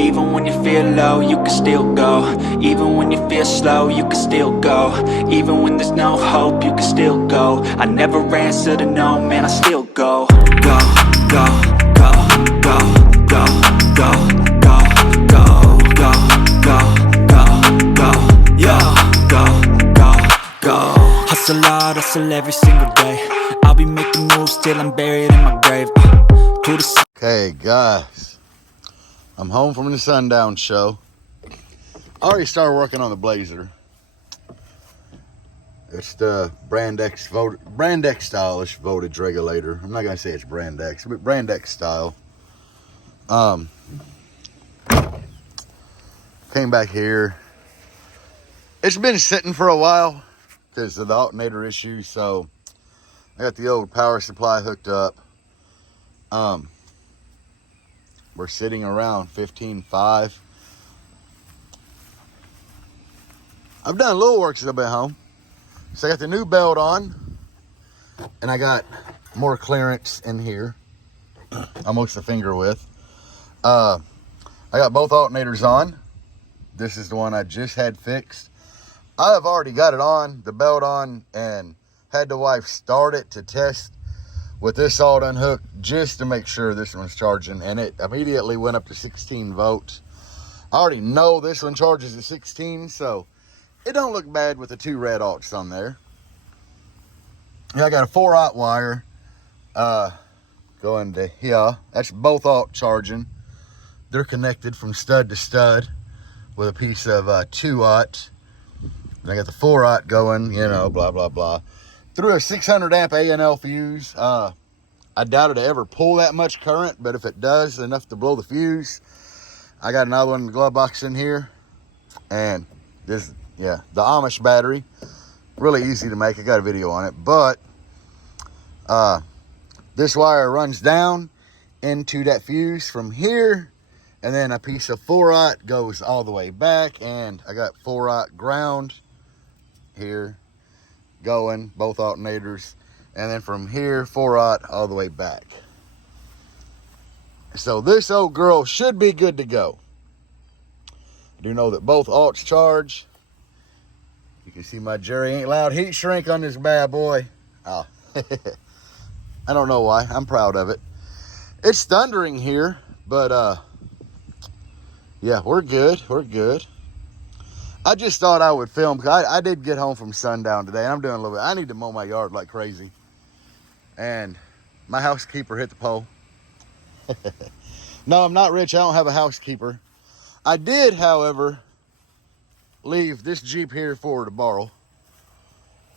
Even when you feel low, you can still go. Even when you feel slow, you can still go. Even when there's no hope, you can still go. I never answer to no, man, I still go. Go, go, go, go, go, go, go, go, go, go, go, go, yo, go, go, go. Hustle hard, hustle every single day. I'll be making moves till I'm buried in my grave. Okay, guys, I'm home from the sundown show. I already started working on the Blazer. It's the Brand X stylish voltage regulator. I'm not gonna say it's Brand X, but Brand X style. Came back here. It's been sitting for a while because of the alternator issue. So I got the old power supply hooked up. We're sitting around 15.5. I've done a little work since I've been home. So I got the new belt on, and I got more clearance in here, almost a finger width. I got both alternators on. This is the one I just had fixed. I have already got it on, the belt on, and had the wife start it to test with this all unhooked just to make sure this one's charging, and it immediately went up to 16 volts. I already know this one charges at 16, so it don't look bad with the two red alts on there. Yeah, I got a 4-aught wire going to here. That's both alt charging. They're connected from stud to stud with a piece of 2-aught. And I got the 4-aught going, you know, blah, blah, blah. Through a 600 amp A&L fuse. I doubt it'll ever pull that much current, but if it does, enough to blow the fuse. I got another one in the glove box in here. And this, yeah, the Amish battery. Really easy to make. I got a video on it. But this wire runs down into that fuse from here. And then a piece of 4-aught goes all the way back. And I got 4-aught ground here going, both alternators. And then from here, 4-aught all the way back. So this old girl should be good to go. I do know that both alts charge. You can see my Jerry Ain't Loud heat shrink on this bad boy. Oh, I don't know why. I'm proud of it. It's thundering here, but yeah, we're good. We're good. I just thought I would film because I did get home from sundown today. And I'm doing a little bit. I need to mow my yard like crazy. And my housekeeper hit the pole. No, I'm not rich. I don't have a housekeeper. I did, however, leave this Jeep here for her to borrow.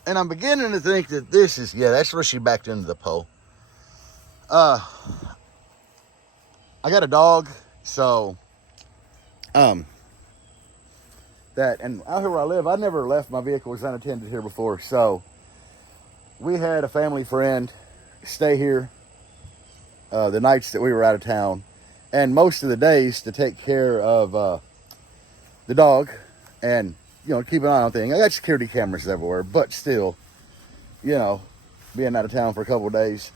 And I'm beginning to think that this is, yeah, that's where she backed into the pole. I got a dog, so, that, and out here where I live, I never left my vehicles unattended here before, so we had a family friend stay here the nights that we were out of town, and most of the days to take care of the dog and, you know, keep an eye on things. I got security cameras everywhere, but still, you know, being out of town for a couple of days,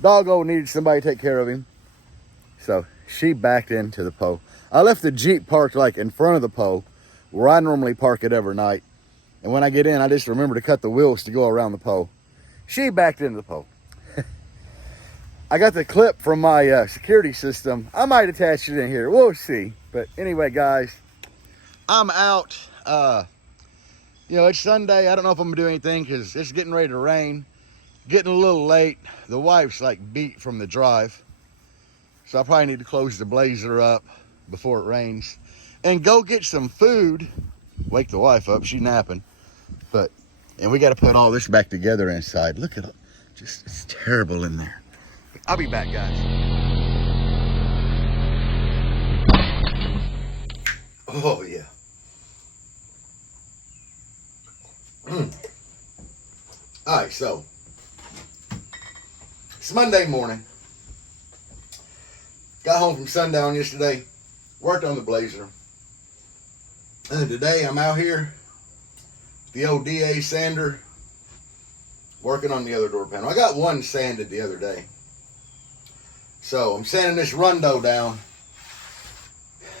doggo needed somebody to take care of him, so she backed into the pole. I left the Jeep parked like in front of the pole where I normally park it every night, and when I get in, I just remember to cut the wheels to go around the pole. She backed into the pole. I got the clip from my security system. I might attach it in here. We'll see. But anyway, guys, I'm out. You know, it's Sunday. I don't know if I'm going to do anything because it's getting ready to rain. Getting a little late. The wife's like beat from the drive. So I probably need to close the Blazer up before it rains. And go get some food. Wake the wife up. She's napping. And we got to put all this back together inside. Look at it. Just, it's terrible in there. I'll be back, guys. Oh, yeah. All right, so it's Monday morning. Got home from sundown yesterday. Worked on the Blazer. And today I'm out here, the old DA sander, working on the other door panel. I got one sanded the other day. So I'm sanding this Rondo down.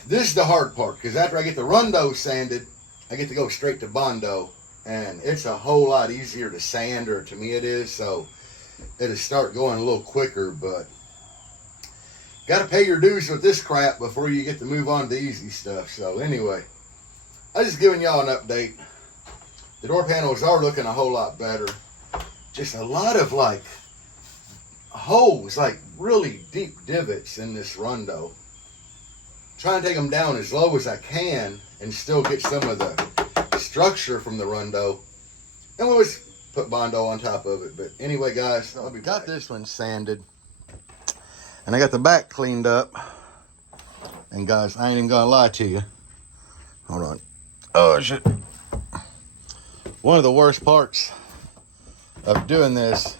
This is the hard part, because after I get the Rondo sanded, I get to go straight to Bondo, and it's a whole lot easier to sand, or to me it is, so it'll start going a little quicker, but got to pay your dues with this crap before you get to move on to the easy stuff. So anyway, I just giving y'all an update. The door panels are looking a whole lot better. Just a lot of like holes, like really deep divots in this Rondo. Trying to take them down as low as I can and still get some of the structure from the Rondo. And we'll just put Bondo on top of it. But anyway, guys, I'll be back. Got this one sanded. And I got the back cleaned up. And guys, I ain't even gonna lie to you. Hold on. Oh, shit. One of the worst parts of doing this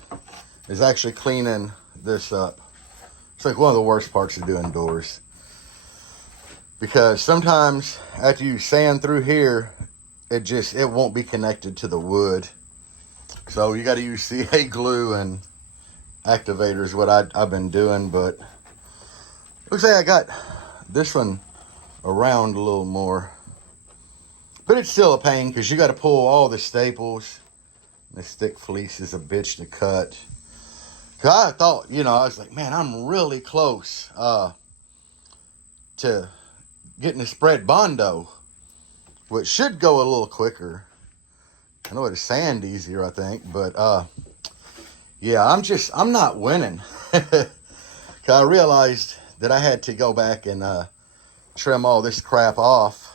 is actually cleaning this up. It's like one of the worst parts of doing doors. Because sometimes after you sand through here, it won't be connected to the wood. So you got to use CA glue and activators, what I've been doing. But looks like I got this one around a little more. But it's still a pain because you got to pull all the staples. This thick fleece is a bitch to cut. Cause I thought, I was like, man, I'm really close to getting to spread Bondo, which should go a little quicker. I know it'll sand easier, I think, but yeah, I'm not winning. Cause I realized that I had to go back and trim all this crap off,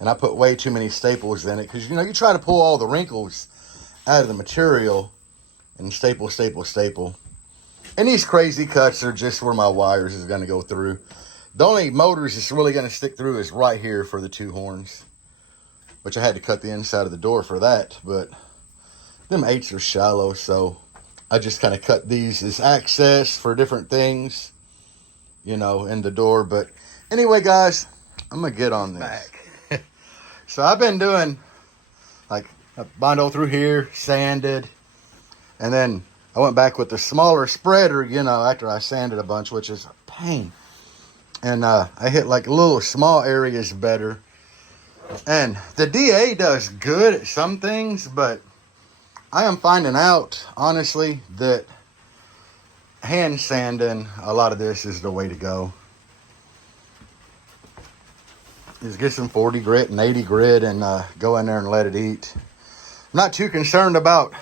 and I put way too many staples in it. Cause you try to pull all the wrinkles out of the material and staple. And these crazy cuts are just where my wires is going to go through. The only motors it's really going to stick through is right here for the two horns, which I had to cut the inside of the door for that. But them 8s are shallow, so I just kind of cut these as access for different things, in the door. But anyway, guys, I'm going to get on this. Back. So I've been doing like a Bondo through here, sanded, and then I went back with the smaller spreader, after I sanded a bunch, which is a pain. And I hit like little small areas better. And the DA does good at some things, but I am finding out, honestly, that hand sanding a lot of this is the way to go. Just get some 40 grit and 80 grit and go in there and let it eat. I'm not too concerned about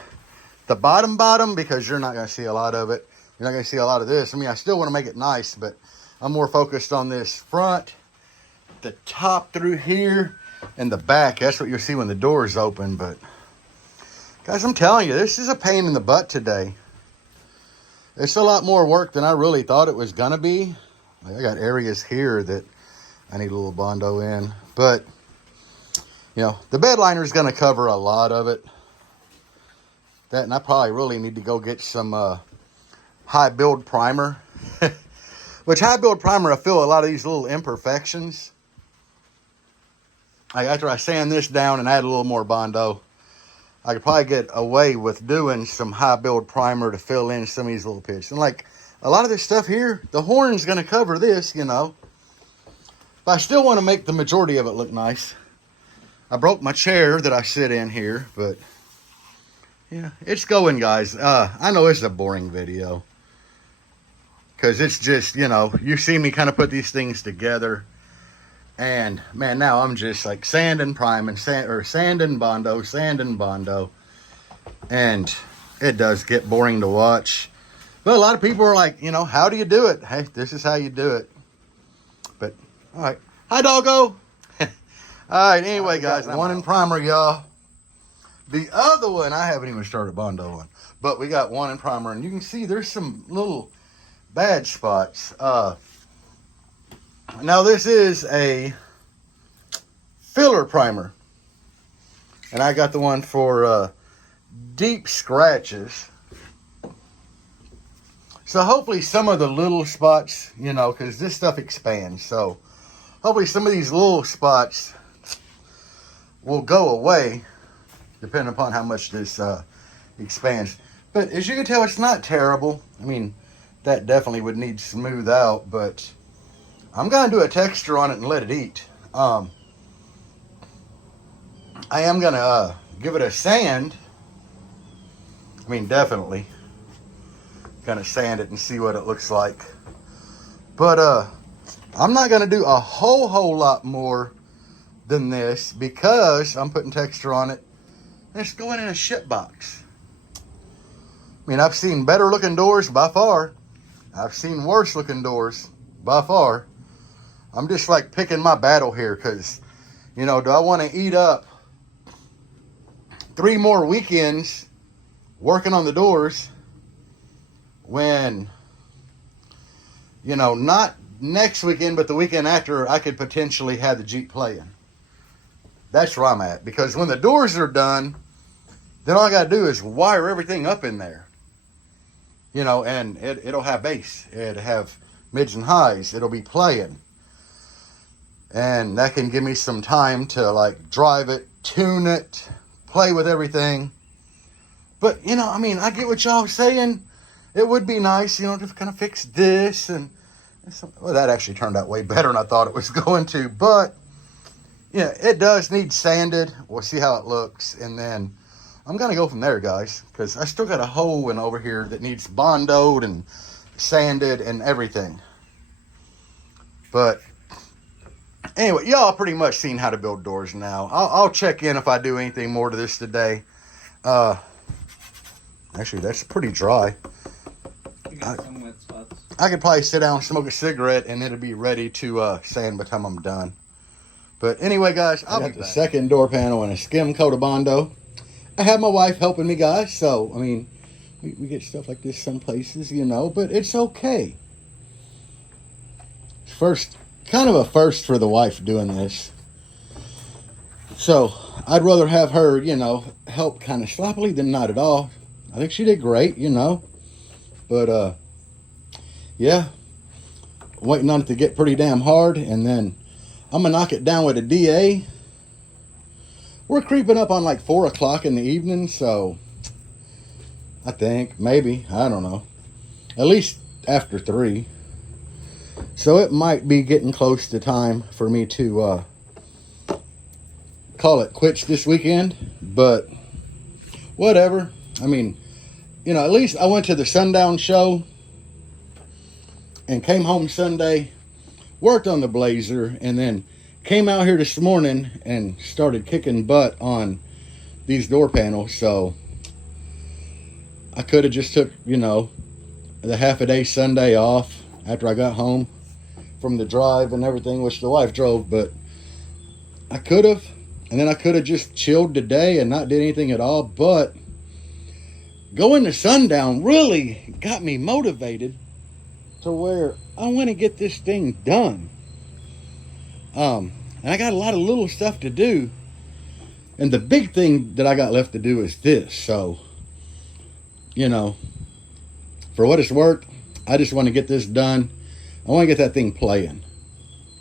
the bottom because you're not going to see a lot of it. You're not going to see a lot of this. I mean, I still want to make it nice, but I'm more focused on this front, the top through here, and the back. That's what you'll see when the door is open. But guys, I'm telling you, this is a pain in the butt today. It's a lot more work than I really thought it was going to be. I got areas here that I need a little Bondo in. But, the bed liner is going to cover a lot of it. That, and I probably really need to go get some high build primer. Which high build primer, I feel a lot of these little imperfections. After I sand this down and add a little more Bondo, I could probably get away with doing some high build primer to fill in some of these little pits. And like a lot of this stuff here, the horn's going to cover this, But I still want to make the majority of it look nice. I broke my chair that I sit in here, but yeah, it's going, guys. I know it's a boring video. Because it's just, you see me kind of put these things together. And, man, now I'm just like sanding, priming, sanding Bondo. And it does get boring to watch. But a lot of people are like, how do you do it? Hey, this is how you do it. But, all right. Hi, doggo. All right, anyway, guys. One in primer, y'all. The other one, I haven't even started Bondo on. But we got one in primer. And you can see there's some little bad spots. Now this is a filler primer, and I got the one for deep scratches. So hopefully some of the little spots, because this stuff expands, so hopefully some of these little spots will go away depending upon how much this expands. But as you can tell, it's not terrible. I mean, that definitely would need smooth out, but I'm going to do a texture on it and let it eat. I am going to give it a sand. I mean, definitely. Kind of sand it and see what it looks like. But I'm not going to do a whole lot more than this because I'm putting texture on it. And it's going in a ship box. I mean, I've seen better looking doors by far. I've seen worse looking doors by far. I'm just like picking my battle here because, you know, do I want to eat up 3 more weekends working on the doors when, you know, not next weekend, but the weekend after, I could potentially have the Jeep playing. That's where I'm at. Because when the doors are done, then all I got to do is wire everything up in there. You know, and it'll have bass. It'll have mids and highs. It'll be playing. And that can give me some time to, like, drive it, tune it, play with everything. But, you know, I mean, I get what y'all are saying. It would be nice, you know, to kind of fix this. And well, that actually turned out way better than I thought it was going to. But, yeah, it does need sanded. We'll see how it looks. And then I'm going to go from there, guys. Because I still got a hole in over here that needs bondoed and sanded and everything. But anyway, y'all pretty much seen how to build doors now. I'll check in if I do anything more to this today. Actually, that's pretty dry. You got some wet spots. I could probably sit down, smoke a cigarette, and it'll be ready to sand by the time I'm done. But anyway, guys, I'll be back. The second door panel and a skim coat of Bondo. I have my wife helping me, guys. So, I mean, we get stuff like this some places, you know, but it's okay. Kind of a first for the wife doing this. So, I'd rather have her, you know, help kind of sloppily than not at all. I think she did great, you know. But, yeah. Waiting on it to get pretty damn hard. And then I'm going to knock it down with a DA. We're creeping up on like 4 o'clock in the evening. So, I think, maybe, I don't know. At least after 3. So it might be getting close to time for me to call it quits this weekend. But whatever. I mean, you know, at least I went to the sundown show and came home Sunday, worked on the Blazer, and then came out here this morning and started kicking butt on these door panels. So I could have just took, you know, the half a day Sunday off after I got home from the drive and everything, which the wife drove, but I could have. And then I could have just chilled today and not did anything at all. But going to sundown really got me motivated to where I want to get this thing done. And I got a lot of little stuff to do. And the big thing that I got left to do is this. So, you know, for what it's worth, I just want to get this done. I want to get that thing playing.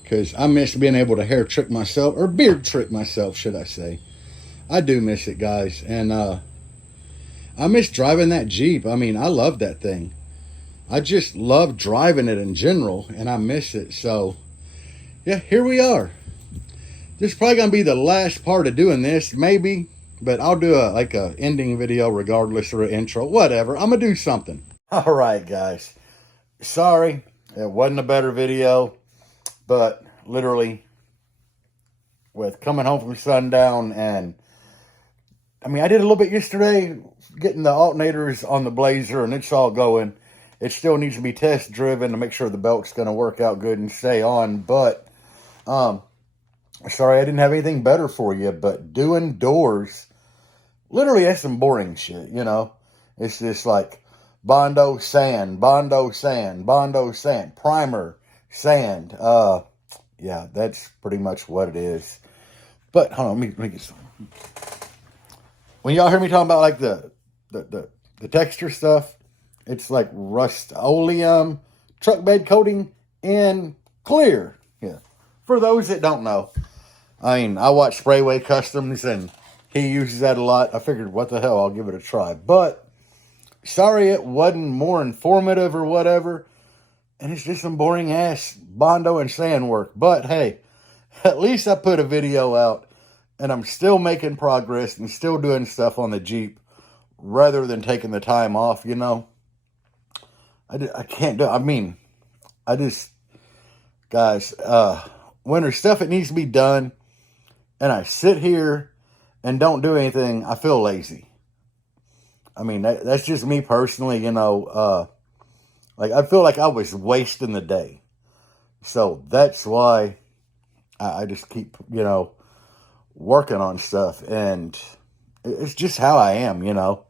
Because I miss being able to hair trick myself, or beard trick myself, should I say. I do miss it, guys. And I miss driving that Jeep. I mean, I love that thing. I just love driving it in general, and I miss it. So, yeah, here we are. This is probably going to be the last part of doing this, maybe. But I'll do a ending video regardless, or an intro, whatever. I'm going to do something. All right, guys. Sorry, it wasn't a better video. But literally, with coming home from sundown, and I mean, I did a little bit yesterday, getting the alternators on the Blazer, and it's all going. It still needs to be test driven to make sure the belt's going to work out good and stay on. But, sorry, I didn't have anything better for you. But doing doors, literally, that's some boring shit, you know. It's just like Bondo sand, Bondo sand, Bondo sand, primer, sand. Yeah, that's pretty much what it is. But hold on, let me get some. When y'all hear me talking about like the texture stuff, it's like Rust-Oleum, truck bed coating, and clear. Yeah. For those that don't know, I mean, I watch Sprayway Customs and he uses that a lot. I figured, what the hell, I'll give it a try. But sorry it wasn't more informative or whatever. and it's just some boring ass Bondo and sand work. But hey, at least I put a video out, and I'm still making progress and still doing stuff on the Jeep rather than taking the time off, you know. I can't do, I mean, I just, guys, when there's stuff that needs to be done, and I sit here and don't do anything, I feel lazy. I mean, that's just me personally, you know. Like, I feel like I was wasting the day. So that's why I just keep, you know, working on stuff. And it's just how I am, you know.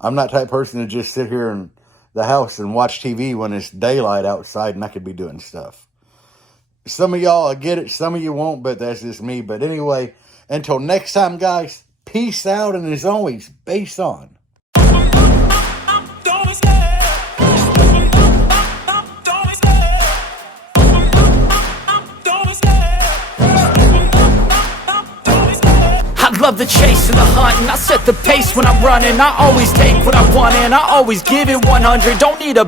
I'm not the type of person to just sit here in the house and watch TV when it's daylight outside and I could be doing stuff. Some of y'all, I get it. Some of you won't, but that's just me. But anyway, until next time, guys, peace out. And as always, bass on. I love the chase and the hunt, and I set the pace when I'm running. I always take what I want and I always give it 100. Don't need a